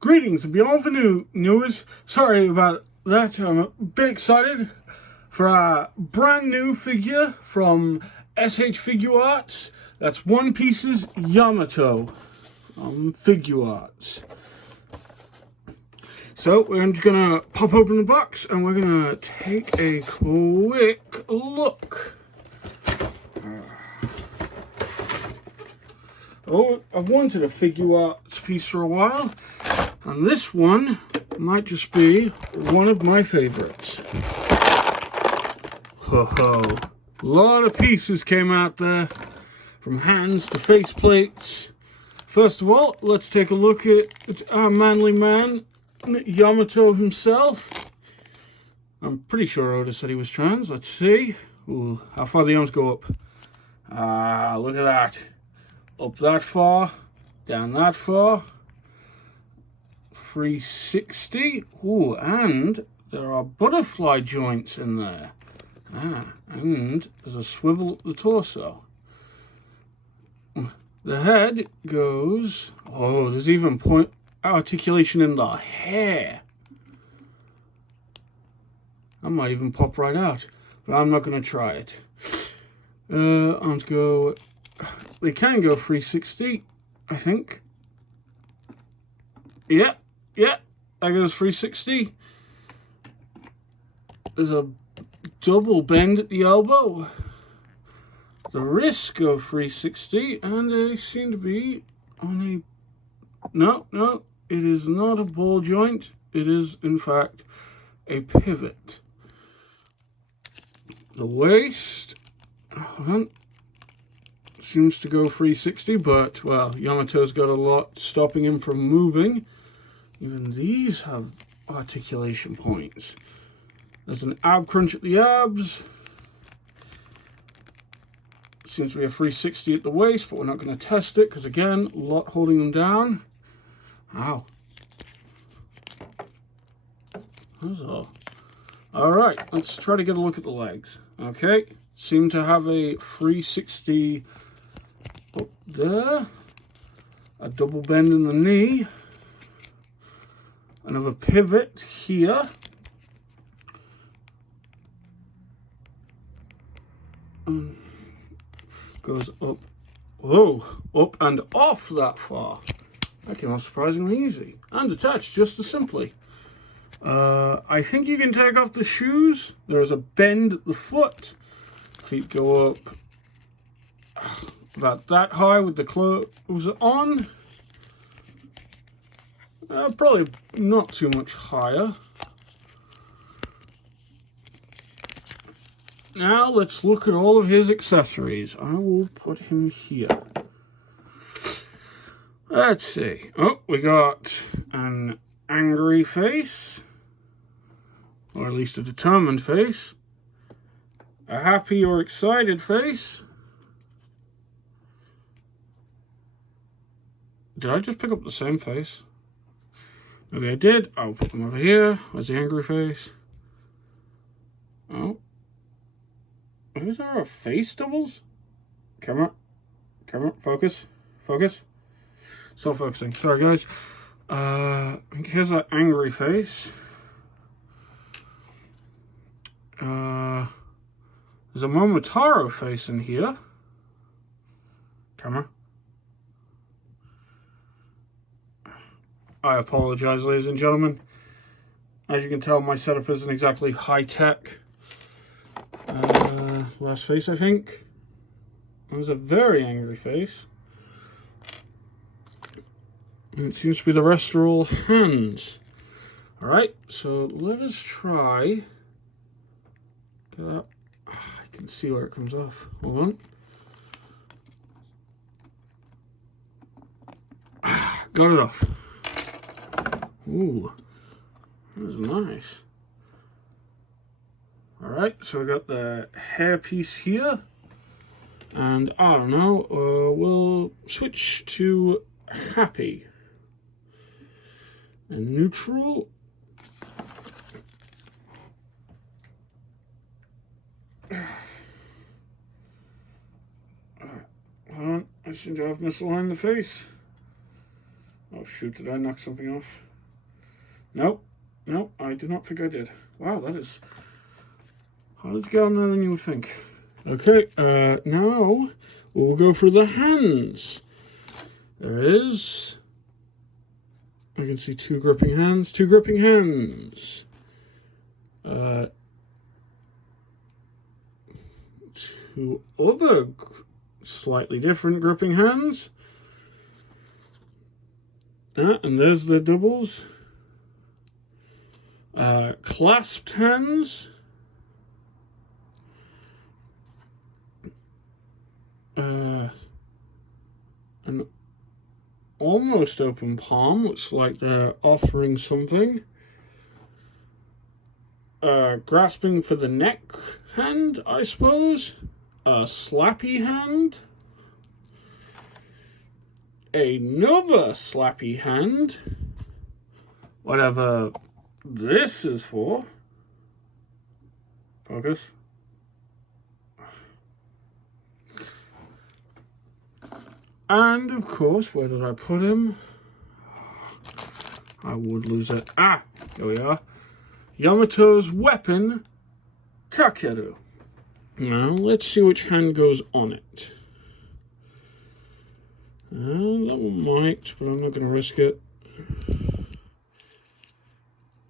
Greetings and beyond for news. Sorry about that. I'm a bit excited for a brand new figure from S.H.Figuarts. That's One Piece's Yamato Figuarts. So we're just gonna pop open the box and we're gonna take a quick look. Oh, I've wanted a Figuarts piece for a while, and this one might just be one of my favorites. Ho ho. A lot of pieces came out there, from hands to face plates. First of all, let's take a look at our manly man, Yamato himself. I'm pretty sure Oda said he was trans. Let's see. Ooh, how far the arms go up. Ah, look at that. Up that far, down that far, 360. Ooh, and there are butterfly joints in there. Ah, and there's a swivel at the torso. The head goes, oh, there's even point articulation in the hair. I might even pop right out, but I'm not going to try it. Arms go. They can go 360, I think. Yeah, that goes 360. There's a double bend at the elbow. The wrists go 360, and they seem to be on a... No, it is not a ball joint. It is, in fact, a pivot. The waist... Hold on. Seems to go 360, but, well, Yamato's got a lot stopping him from moving. Even these have articulation points. There's an ab crunch at the abs. Seems to be a 360 at the waist, but we're not going to test it, because, again, a lot holding them down. Ow. That's all. Alright, let's try to get a look at the legs. Okay, seem to have a 360... up there, a double bend in the knee, another pivot here, and goes up, whoa, up and off that far. That came off surprisingly easy, and attached just as simply. I think you can take off the shoes. There's a bend at the foot, feet go up about that high with the clothes on. Probably not too much higher. Now let's look at all of his accessories. I will put him here. Let's see. Oh, we got an angry face, or at least a determined face, a happy or excited face. Did I just pick up the same face? Maybe I did. I'll put them over here. Where's the angry face? Oh. Is there a face doubles? Camera, focus. Stop focusing. Sorry, guys. Here's that angry face. There's a Momotaro face in here. Camera. I apologize, ladies and gentlemen. As you can tell, my setup isn't exactly high-tech. Last face, I think. It was a very angry face. And it seems to be the rest are all hands. Alright, so let us try. I can see where it comes off. Hold on. Got it off. Ooh, that was nice. Alright, so we got the hair piece here. And I don't know, we'll switch to happy. And neutral. Hold on, I seem to have misaligned the face. Oh shoot, did I knock something off? Nope. Nope, I do not think I did. Wow, that is harder to get on there than you would think. Okay, now we'll go through the hands. There is... I can see two gripping hands. Two other slightly different gripping hands. And there's the doubles. Clasped hands. An almost open palm. Looks like they're offering something. Grasping for the neck hand, I suppose. A slappy hand. Another slappy hand. Whatever this is for. Focus. And of course, where did I put him? I would lose it. Ah, there we are. Yamato's weapon, Takeru. Now, let's see which hand goes on it. That one might, but I'm not going to risk it.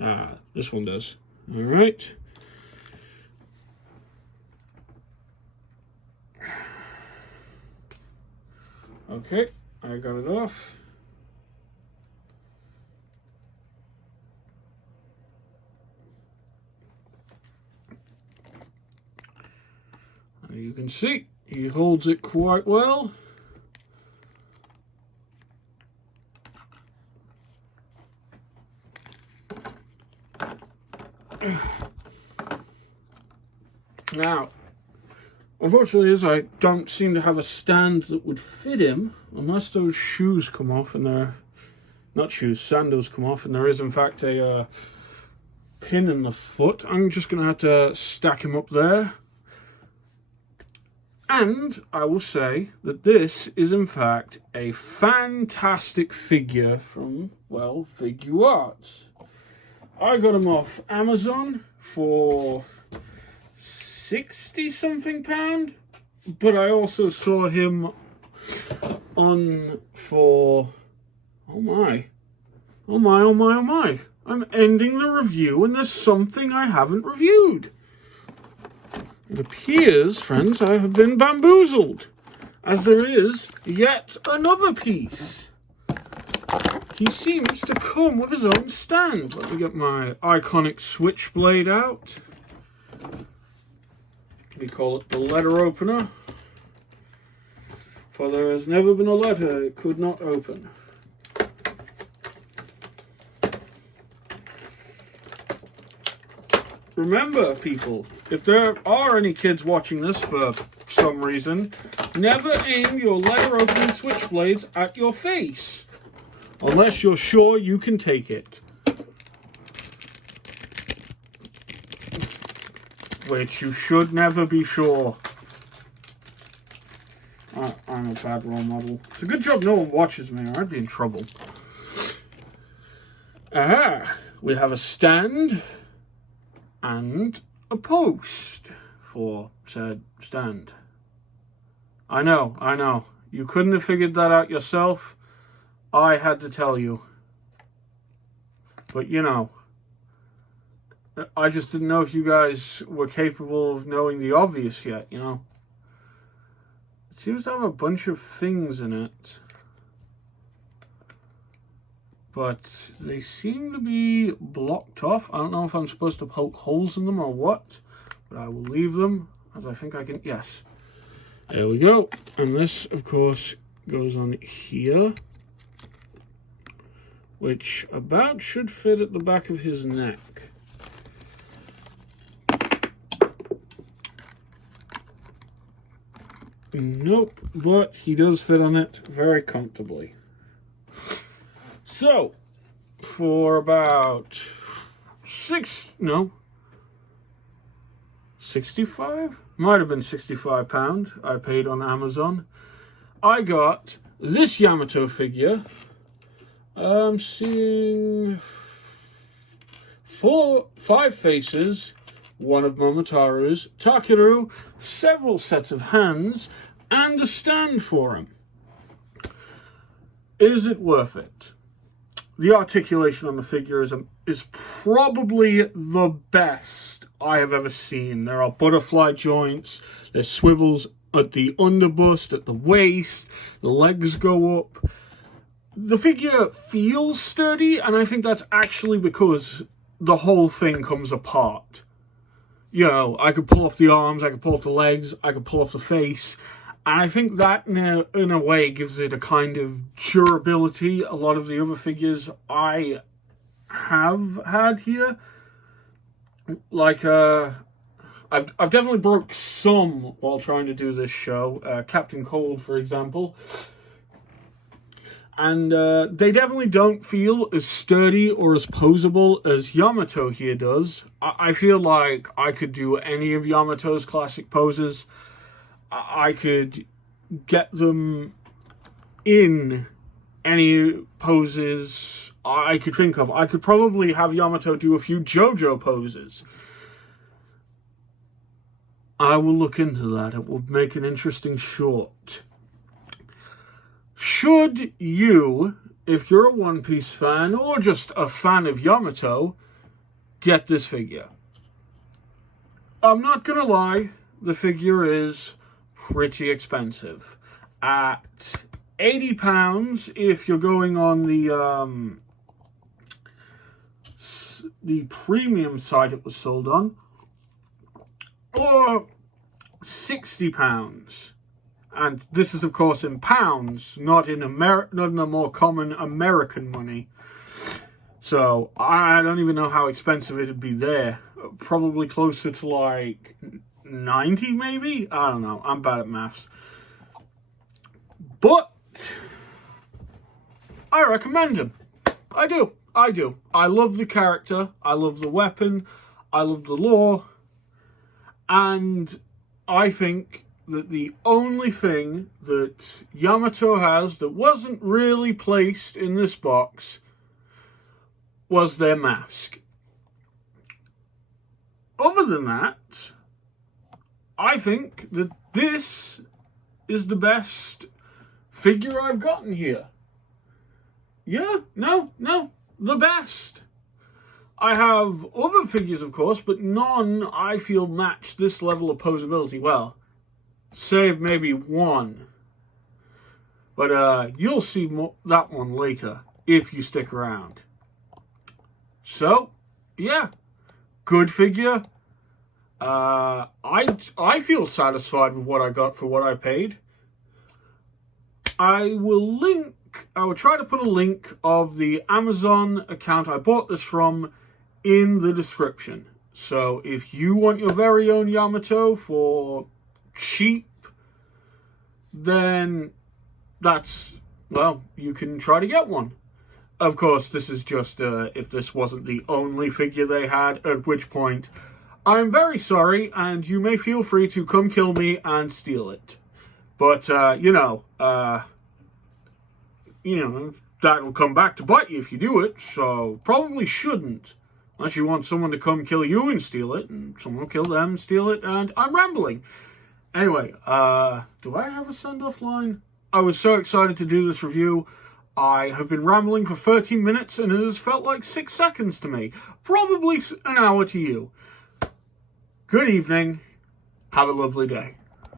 Ah, this one does. All right. Okay, I got it off. You can see he holds it quite well. Now, unfortunately, as I don't seem to have a stand that would fit him, unless those shoes come off and they're not shoes, sandals come off, and there is in fact a pin in the foot. I'm just going to have to stack him up there. And I will say that this is in fact a fantastic figure from, well, Figuarts. I got him off Amazon for 60 something pound, but I also saw him on for, oh my, I'm ending the review and there's something I haven't reviewed. It appears, friends, I have been bamboozled, as there is yet another piece. He seems to come with his own stand. Let me get my iconic switchblade out. We call it the letter opener, for there has never been a letter it could not open. Remember, people, if there are any kids watching this for some reason, never aim your letter opening switchblades at your face, unless you're sure you can take it. Which you should never be sure. I'm a bad role model. It's a good job no one watches me, or I'd be in trouble. Aha! We have a stand and a post for said stand. I know. You couldn't have figured that out yourself. I had to tell you. But you know, I just didn't know if you guys were capable of knowing the obvious yet, you know. It seems to have a bunch of things in it, but they seem to be blocked off. I don't know if I'm supposed to poke holes in them or what, but I will leave them, as I think I can. Yes. There we go. And this, of course, goes on here, which about should fit at the back of his neck. Nope, but he does fit on it very comfortably. So, for about 65? Might have been £65 I paid on Amazon. I got this Yamato figure. I'm seeing 5 faces, one of Momotaro's, Takeru, several sets of hands, and a stand for him. Is it worth it? The articulation on the figure is probably the best I have ever seen. There are butterfly joints, there's swivels at the underbust, at the waist, the legs go up. The figure feels sturdy, and I think that's actually because the whole thing comes apart. You know, I could pull off the arms, I could pull off the legs, I could pull off the face, and I think that in a way gives it a kind of durability a lot of the other figures I have had here. Like, I've definitely broke some while trying to do this show. Captain Cold, for example. And they definitely don't feel as sturdy or as posable as Yamato here does. I feel like I could do any of Yamato's classic poses. I could get them in any poses I could think of. I could probably have Yamato do a few JoJo poses. I will look into that. It will make an interesting short. Should you, if you're a One Piece fan or just a fan of Yamato, get this figure? I'm not gonna lie, the figure is pretty expensive. At £80, if you're going on the premium site it was sold on, or £60. And this is, of course, in pounds, not in the more common American money. So I don't even know how expensive it'd be there. Probably closer to like 90, maybe. I don't know. I'm bad at maths. But I recommend him. I do. I love the character. I love the weapon. I love the lore. And I think that the only thing that Yamato has that wasn't really placed in this box was their mask. Other than that, I think that this is the best figure I've gotten here. Yeah, no, the best. I have other figures, of course, but none I feel match this level of posability. Well, save maybe one. But you'll see that one later if you stick around. So, yeah, good figure. I feel satisfied with what I got for what I paid. I will try to put a link of the Amazon account I bought this from in the description. So if you want your very own Yamato for cheap, then you can try to get one. Of course, this is just if this wasn't the only figure they had, at which point I'm very sorry, and you may feel free to come kill me and steal it. But that'll come back to bite you if you do it, so probably shouldn't. Unless you want someone to come kill you and steal it, and someone will kill them, steal it, and I'm rambling. Anyway, do I have a send-off line? I was so excited to do this review. I have been rambling for 13 minutes, and it has felt like 6 seconds to me. Probably an hour to you. Good evening. Have a lovely day.